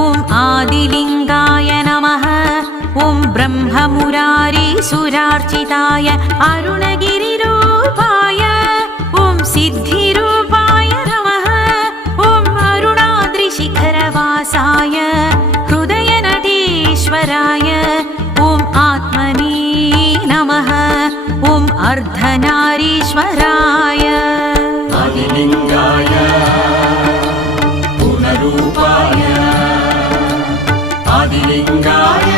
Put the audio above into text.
ॐ आदिलिङ्गाय नमः ॐ ब्रह्ममुरारीसुरार्चिताय अरुणगिरिरूपाय ॐ सिद्धिरूपाय नमः ॐ अरुणाद्रिशिखरवासाय हृदयनटेश्वराय ॐ आत्मने नमः ॐ अर्धनारीश्वराय आदिलिङ्गाय पूर्णरूपाय आदिलिङ्गाय